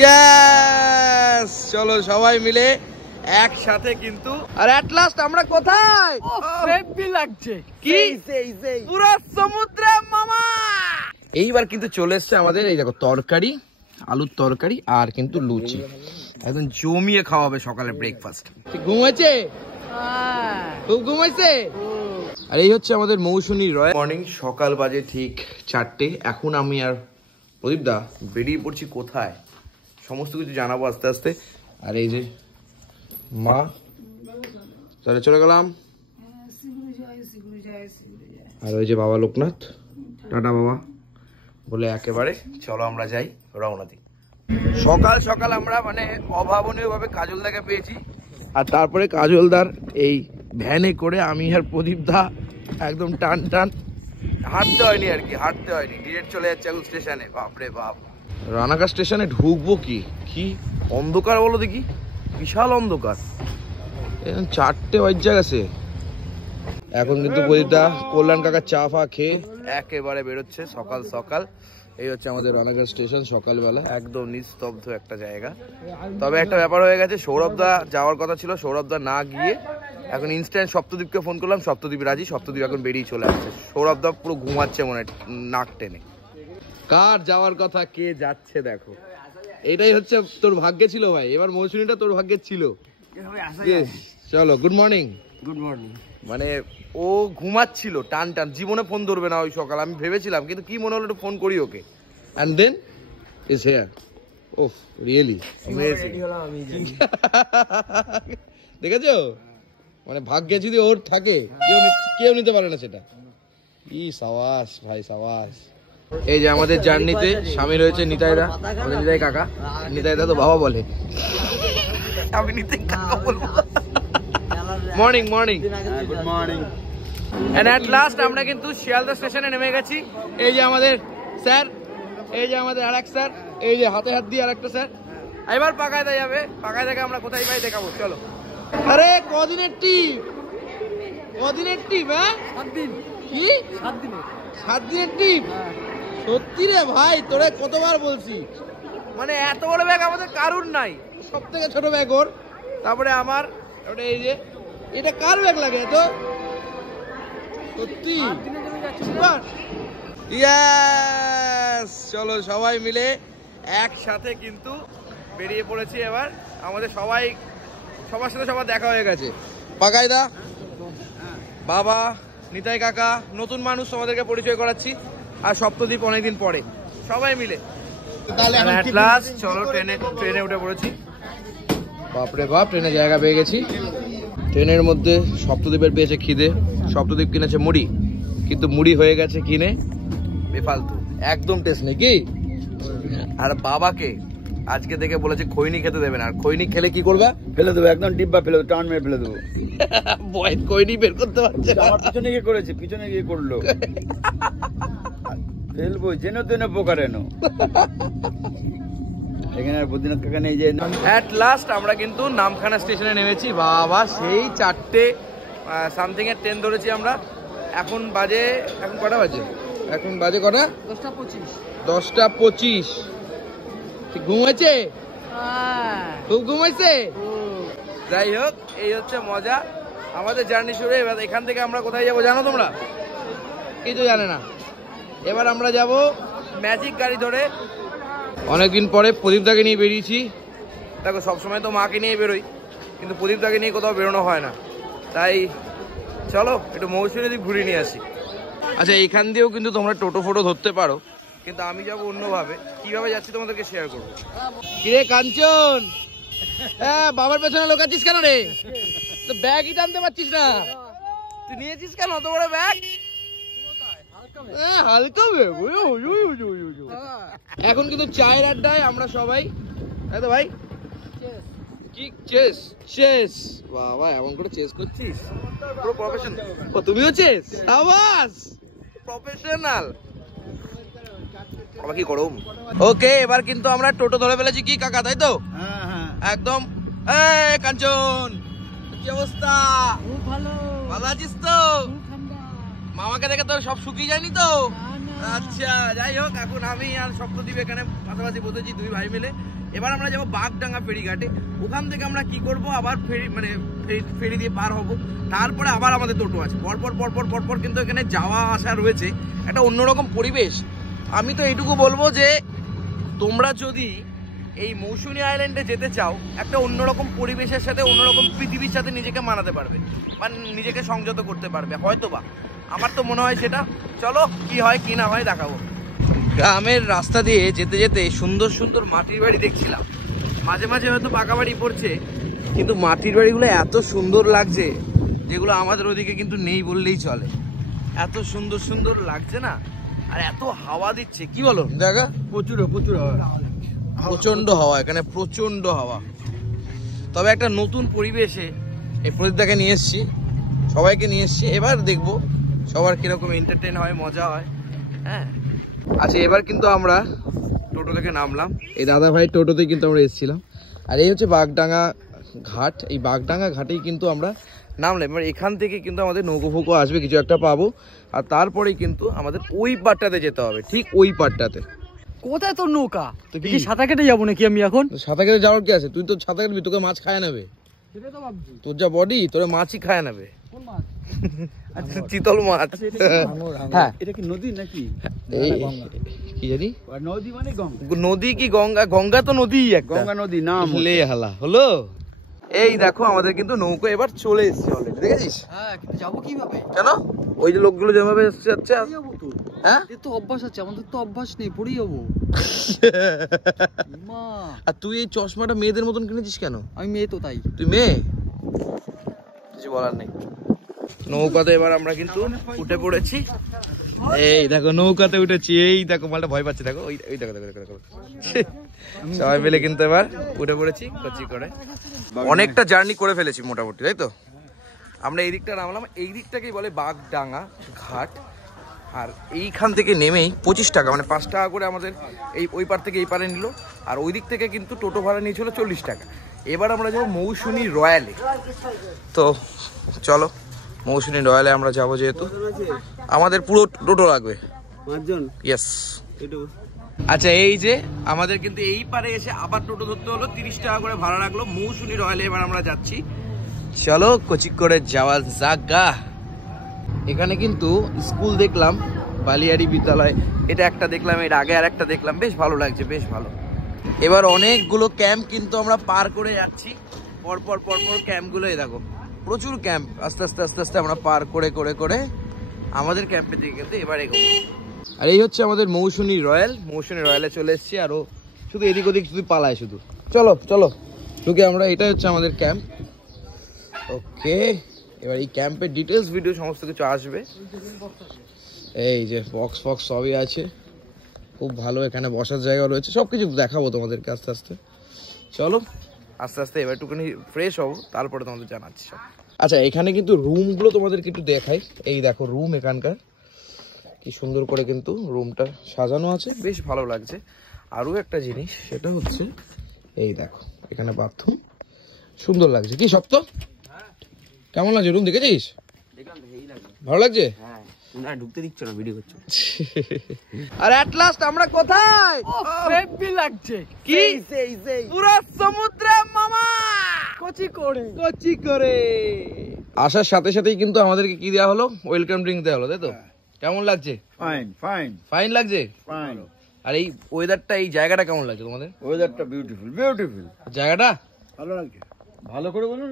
Yes, চলো সবাই মিলে একসাথে কিন্তু। আর এট লাস্ট আমরা কোথায়? হেভি লাগছে কি পুরো সমুদ্রে মামা। এইবার কিন্তু চলে এসছে আমাদের এই দেখো তরকারি, আলুর তরকারি আর কিন্তু লুচি, একদম জমিয়ে খাওয়া হবে সকালে ব্রেকফাস্ট। ঘুমাইছে? খুব ঘুমাইছে। আর এই হচ্ছে আমাদের মৌসুমী রয়। মর্নিং, সকাল বাজে ঠিক 4টে। এখন আমি আর প্রদীপ দা বেরিয়ে পড়ছি কোথায়, সমস্ত কিছু জানাবো আস্তে আস্তে। আর এই যে মা, তাহলে চলে গেলাম। আর ওই যে বাবা লোকনাথ, টাটা বাবা বলে একেবারে চলো আমরা যাই, রওনা দিই। সকাল সকাল আমরা মানে অভাবনীয় ভাবে কাজলদাকে পেয়েছি। আর তারপরে কাজলদার এই ভ্যানে করে আমি আর প্রদীপ দা একদম টান টান, হাঁটতে হয়নি আর কি, হাঁটতে হয়নি, ডিরেক্ট চলে যাচ্ছে এখন স্টেশনে। বাপরে বাপ, রানাঘাট স্টেশনে ঢুকবো কি কি অন্ধকার বলো দেখি, বিশাল অন্ধকার। 4টে বাজে গেছে। এখন কিন্তু প্রদীপদা কল্যাণ কাকার চা ফা খেয়ে একেবারে বেরোচ্ছে সকাল সকাল। এই হচ্ছে আমাদের রানাঘাট স্টেশন সকালবেলা, একদম নিস্তব্ধ একটা জায়গা। তবে একটা ব্যাপার হয়ে গেছে, সৌরভদা যাওয়ার কথা ছিল, সৌরভদা না গিয়ে এখন ইনস্ট্যান্ট সপ্তদ্বীপকে ফোন করলাম, সপ্তদ্বীপ রাজি, সপ্তদ্বীপ এখন বেরিয়ে চলে আসছে। সৌরভদা পুরো ঘুমাচ্ছে মনে হয় নাক টেনে। কার যাওয়ার কথা কে যাচ্ছে দেখো, এটাই হচ্ছে তোর ভাগ্যে ছিল ভাই, এবার মৌসুমীটা তোর ভাগ্যে ছিল। চলো, গুড মর্নিং। Good morning. মানে ও ঘুমাচ্ছিল টান টান, জীবনে ফোন ধরবে না ওই সকাল, আমি ভেবেছিলাম, কিন্তু কি মনে হলো একটু ফোন করি okay. And then is here. ওফ, রিয়েলি অ্যামেজিং। দেখেছো, মানে ভাগ্যে যদি ওর থাকে কেউ নিতে পারে না সেটা। ই সাবাস ভাই, সাবাস। এই যে আমাদের জার্নিতে সামিল হয়েছে নিতাইদা, আমাদের নিতাই কাকা। নিতাইদা তো বাবা বলে, আমি নিতাই কাকা বলবো। Morning morning, good morning. And at last আমরা কিন্তু শিয়ালদা স্টেশনে নেমে গেছি। এই যে আমাদের স্যার, এই যে আমাদের আরেক স্যার, এই যে হাতে হাত দিয়ে আরেকটা স্যার। এবার পাকায়দা যাবে, পাকায়দাকে আমরা কোথায় পাই দেখাবো, চলো। আরে কদিনের টিপ, কদিনের টিপ? হ্যাঁ 7 দিন। কি 7 দিনে? 7 দিনের টিপ? সত্যি রে ভাই, তোরে কতবার বলছি, মানে এত বড় ব্যাগ আমাদের কারুর নাই, সব থেকে ছোট ব্যাগ ওর, তারপরে আমার। ওটা এই যে এটা কার ব্যাগ লাগে এত? সত্যি ইয়েস, চলো সবাই মিলে একসাথে কিন্তু বেরিয়ে পড়েছি এবার। আমাদের সবার সাথে সবার দেখা হয়ে গেছে। পাকায়দা, বাবা, নিতাই কাকা, নতুন মানুষ তোমাদেরকে পরিচয় করাচ্ছি, আর সপ্তদ্বীপ অনেকদিন পরে সবাই মিলে। চলো ট্রেনে উঠে পড়েছি। বাপরে বাপ, ট্রেনে জায়গা পেয়ে গেছি। ট্রেনের মধ্যে সপ্তদ্বীপের পেয়েছে খিদে, সপ্তদ্বীপ কিনেছে মুড়ি, কিন্তু মুড়ি হয়ে গেছে কিনে বেফালতু, একদম টেস্ট নেই কি। আর বাবাকে আজকে থেকে বলেছে খৈনি খেতে দেবে না, আর খৈনি খেলে কি করবে? ফেলে দেবো, একদম ডিব্বা ফেলে দেবো, টান মেরে ফেলে দেবো। বয় খৈনি বের করতে পারছে না। আমার পিছনে গিয়ে করেছে, পিছনে গিয়ে করলো। ফেলবো যেন তেন পোকা রেন। এখানে আর বদ্রীনাথ কাকা নেই যে। এট লাস্ট আমরা কিন্তু নামখানা স্টেশনে নেমেছি। বাবা, সেই 4টে সামথিং এর ট্রেন ধরেছি আমরা। এখন কটা বাজে? এখন বাজে কটা? 10:25। 10:25। ঘুমাইছে? খুব ঘুমাইছে। যাই হোক, এই হচ্ছে মজা আমাদের জার্নি শুরু। এবার এখান থেকে আমরা কোথায় যাবো জানো তোমরা? কিছু জানে না। এবার আমরা যাব ম্যাজিক গাড়ি ধরে। অনেকদিন পরে প্রদীপদাকে নিয়ে বেরিয়েছি। দেখো, সবসময় তো মাকে নিয়ে বেরোই, কিন্তু প্রদীপদাকে নিয়ে কোথাও বেরোনো হয় না, তাই চলো একটু মৌসুমী দিক ঘুরিয়ে নিয়ে আসি। আচ্ছা, এইখান দিয়েও কিন্তু তোমরা টোটো ফোটো ধরতে পারো, কিন্তু আমি যাবো অন্যভাবে। কিভাবে যাচ্ছি তোমাদেরকে শেয়ার করবো। কিরে কাঞ্চন, হ্যাঁ বাবার পেছনে লোকাচ্ছিস কেন রে? তো ব্যাগই টানতে পারছিস না, তুই নিয়েছিস কেন অত বড় ব্যাগ? হালকা ব্যাগ। এখন কিন্তু চায়ের আড্ডায় আমরা সবাই, তাই তো ভাই? কি চেস? চেস? বাবা, এমন করে চেস করছিস, পুরো প্রফেশনাল। ও, তুমিও চেস? সাবাস, প্রফেশনাল। বাবা কি গরম। ওকে, এবার কিন্তু আমরা টোটো ধরে ফেলেছি কি কাকা, তাই তো? একদম। এই কাঞ্চন, কি অবস্থা? খুব ভালো। ভালো আছিস তো? মামাকে দেখে তো সব শুকিয়ে যায়নি তো? আচ্ছা, যাই হোক, এখন আমি আর সপ্তদ্বীপ এখানে পাশাপাশি বসেছি, দুই ভাই মিলে। এবার আমরা যাবো বাগডাঙ্গা ফেরিঘাটে। ওখান থেকে আমরা কি করব, আবার ফেরি দিয়ে পার হব, তারপরে আবার আমাদের টোটো আছে। পরপর কিন্তু এখানে যাওয়া আসা রয়েছে, একটা অন্যরকম পরিবেশ। আমি তো এইটুকু বলবো যে তোমরা যদি এই মৌসুমী আইল্যান্ডে যেতে চাও, একটা অন্যরকম পরিবেশের সাথে, অন্যরকম পৃথিবীর সাথে নিজেকে মানাতে পারবে বা নিজেকে সংযত করতে পারবে হয়তোবা, আমার তো মনে হয় সেটা। চলো কি হয় কি না হয় দেখাবো। গ্রামের রাস্তা দিয়ে যেতে যেতে সুন্দর সুন্দর মাটির বাড়ি দেখছিলাম, মাঝে মাঝে হয়তো পাকা বাড়ি পড়ছে, কিন্তু মাটির বাড়িগুলো এত সুন্দর লাগছে, যেগুলো আমাদের ওদিকে কিন্তু নেই বললেই চলে। এত সুন্দর সুন্দর লাগছে না, আর এত হাওয়া দিচ্ছে, কি বলো দেখা? প্রচুর হাওয়া, প্রচন্ড হাওয়া, এখানে প্রচন্ড হাওয়া। তবে একটা নতুন পরিবেশে এই প্রদীপটাকে নিয়ে এসছি, সবাইকে নিয়ে এসছি। এবার দেখবো সবার কিরকম এন্টারটেইন হয়, মজা হয়। হ্যাঁ, আচ্ছা এবার কিন্তু আমরা টোটো থেকে নামলাম। এই দাদা ভাই টোটোতেই কিন্তু আমরা এসেছিলাম। আর এই হচ্ছে বাগডাঙ্গা ঘাট। এই বাগডাঙ্গা ঘাটেই কিন্তু আমরা নামলাম। এবার এখান থেকে কিন্তু আমাদের নৌকো ফৌকো আসবে, কিছু একটা পাবো, আর তারপরেই কিন্তু আমাদের ওই পাড়টাতে যেতে হবে, ঠিক ওই পাড়টাতে। কোথায় তোর নৌকা? তো কি সাঁতার কেটে যাবো নাকি আমি এখন? সাঁতার কেটে যাওয়ার কি আছে? তুই তো সাঁতার কাটবি, তোকে মাছ খায় নেবে। সেটাই তো ভাবছি। তোর যা বডি, তোরা মাছই খায় নেবে। কোন মাছ? চিতল মাছ। হ্যাঁ, এটা কি নদী নাকি? কি জানি নদী মানে গঙ্গা। নদী কি গঙ্গা? গঙ্গা তো নদী, গঙ্গা নদী নাম লে হালা হলো। এই দেখো আমাদের কিন্তু নৌকো এবার চলে এসেছে অলরেডি, দেখেছিস? হ্যাঁ, কিন্তু যাবো কিভাবে? কেন? ওই যে লোকগুলো যেভাবে যাচ্ছে। যাবো তো। হ্যাঁ, এর তো অভ্যাস আছে, আমাদের তো অভ্যাস নেই, পড়ে যাবো। মা, আর তুই এই চশমাটা মেয়েদের মতন কিনেছিস কেন? আমি মেয়ে তো, তাই। তুই মেয়ে, কিছু বলার নেই। নৌকাতে এবার আমরা কিন্তু উঠে পড়েছি। এই দেখো নৌকাতে উঠেছি, এই দেখো মালটা ভয় পাচ্ছে, দেখো ওই দেখো দেখো দেখো। সবাই মিলে কিন্তু এবার উঠে পড়েছি কচি করে। অনেকটা জার্নি করে ফেলেছি মোটামুটি, তাই তো? আমরা এই দিকটা নামলাম, এই দিকটাকেই বলে বাগডাঙ্গা ঘাট। আর এইখান থেকে নেমেই 25 টাকা, মানে 5 টাকা করে আমাদের এই ওই পার থেকে এই পারে নিল। আর ওই দিক থেকে কিন্তু টোটো ভাড়া নিয়েছিল 40 টাকা। এবার আমরা যাবো মৌসুমী রয়্যালে। তো চলো মৌসুমী রয়্যালে আমরা যাবো, যেহেতু আমাদের পুরো টোটো লাগবে 5 জন। ইয়েস। আচ্ছা এই যে আমাদের কিন্তু এই পারে এসে আবার টোটো ধরতে হলো, 30 টাকা করে ভাড়া লাগলো। মৌসুমী রয়্যালে এবার আমরা যাচ্ছি, চলো কোচি করে যাওয়া জাগা। এখানে কিন্তু স্কুল দেখলাম, বালিয়াড়ি বিদ্যালয়, এটা একটা দেখলাম, এর আগে আর একটা দেখলাম, বেশ ভালো লাগছে, বেশ ভালো। এবার অনেকগুলো ক্যাম্প কিন্তু আমরা পার করে যাচ্ছি, পরপর ক্যাম্পগুলো, এই দেখো প্রচুর ক্যাম্প। আস্তে আস্তে আমরা পার করে করে করে আমাদের ক্যাম্পের দিকে কিন্তু এবার এগোবো। আর এই হচ্ছে আমাদের মৌসুমী রয়্যালে চলে এসেছি। আরো শুধু এদিক ওদিক শুধু পালায় শুধু। চলো ঢুকে আমরা, এটাই হচ্ছে আমাদের ক্যাম্প। ওকে, এবার এই ক্যাম্পের ডিটেলস ভিডিও সমস্ত কিছু আসবে। এই যে বক্স ফক্স সবই আছে, খুব ভালো। এখানে বসার জায়গা রয়েছে, সবকিছু দেখাবো তোমাদেরকে আস্তে আস্তে। চলো আস্তে আস্তে এবার একটুখানি ফ্রেশ হবো, তারপরে তোমাদের জানাচ্ছি সব। আচ্ছা এখানে কিন্তু রুমগুলো তোমাদেরকে একটু দেখাই। এই দেখো রুম এখানকার, কি সুন্দর করে কিন্তু রুমটা সাজানো আছে, বেশ ভালো লাগছে। আরও একটা জিনিস, সেটা হচ্ছে এই দেখো এখানে বাথরুম, সুন্দর লাগছে। কি সপ্ত কেমন লাগছে রুম? দেখেছিস? ভালো লাগছে? না ঢুকতে দিচ্ছ না, ভিডিও করছো। আর এট লাস্ট আমরা কোথায়? হেভি লাগছে। কি পুরো সমুদ্রে মামা, কচি করে। আসার সাথে সাথেই কিন্তু আমাদেরকে কি দেওয়া হলো? ওয়েলকাম ড্রিঙ্ক দেওয়া হলো, তাই তো? কেমন লাগছে? ফাইন লাগছে। আর এই ওয়েদারটা, এই জায়গাটা কেমন লাগছে তোমাদের? ওয়েদারটা বিউটিফুল। জায়গাটা ভালো লাগছে। ভালো করে বলুন।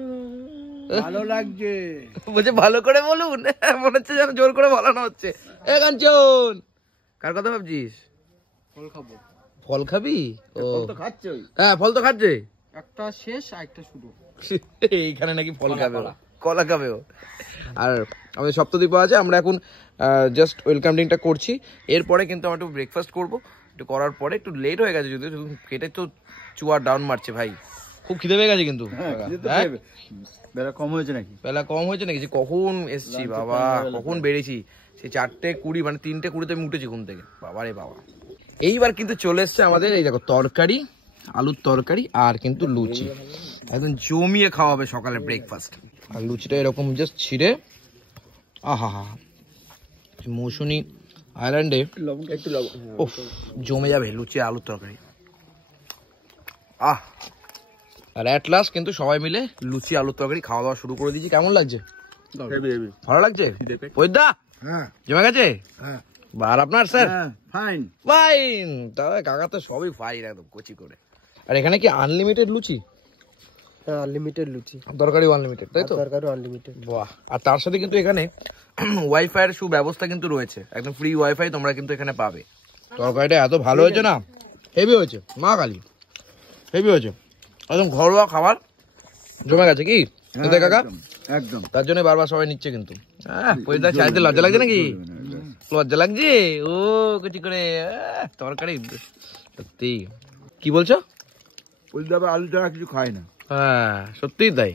ভালো লাগছে। বলছে ভালো করে বলুন, মনে হচ্ছে যেন জোর করে বলানো হচ্ছে। এ কাঞ্চন, কার কথা ভাবছিস? ফল খাবো। ফল খাবি? ও তো খাচ্ছে। হ্যাঁ, ফল তো খাচ্ছে। একটা শেষ আর একটা শুরু। এইখানে নাকি ফল খাবে, কলা খাবে ও। আর আমাদের সপ্তদ্বীপ আছে, আমরা এখন জাস্ট ওয়েলকাম ড্রিঙ্কটা করছি। এরপরে কিন্তু আমরা একটু ব্রেকফাস্ট করবো। একটু করার পরে একটু লেট হয়ে গেছে, যদি কেটে তো চুয়ার ডাউন মারছে ভাই, খুব খিদে পেয়ে গেছে। কিন্তু বেলা কম হয়েছে নাকি? যে কখন এসছি বাবা, কখন বেরিয়েছি, সেই 4:20, মানে 3:20 আমি উঠেছি ঘুম থেকে। বাবা রে বাবা। এইবার কিন্তু চলে এসছে আমাদের, এই দেখো তরকারি, আলুর তরকারি আর কিন্তু লুচি, একদম জমিয়ে খাওয়া হবে সকালে ব্রেকফাস্ট। আর লুচিটা এরকম জাস্ট ছিঁড়ে, আহা হা, মৌসুমী আইল্যান্ডে একটু জমে যাবে লুচি আলুর তরকারি। আহ আর অ্যাট লাস্ট কিন্তু সবাই মিলে লুচি আলুর তরকারি খাওয়া দাওয়া শুরু করে দিয়েছি। কেমন লাগছে? ভালো লাগছে? পৈদা হ্যাঁ জমে গেছে? হ্যাঁ আর আপনার স্যার? ফাইন। ফাইন। তবে কাকা তো সবই ফাইন একদম কচি করে। আর এখানে কি আনলিমিটেড লুচি? আনলিমিটেড লুচি, তরকারি আনলিমিটেড, তাই তো? তরকারি আনলিমিটেড। বাহ। আর তার সাথে কিন্তু এখানে ওয়াইফাই এর সুব্যবস্থা কিন্তু রয়েছে, একদম ফ্রি ওয়াইফাই তোমরা কিন্তু এখানে পাবে। তরকারিটা এত ভালো হয়েছে না, হেভি হয়েছে, মা কালী হেভি হয়েছে, একদম ঘরোয়া খাবার জমে গেছে কি এতে কাকা? একদম। তার জন্য বারবার সবাই নিচ্ছে কিন্তু। হ্যাঁ পয়সা চাইতে লজ্জা লাগছে নাকি? লজ্জা লাগছে? ও কিছু করে তরকারি সত্যি। কি বলছো? ওই দাবা আলু ছাড়া কিছু খায় না। হ্যাঁ সত্যিই তাই।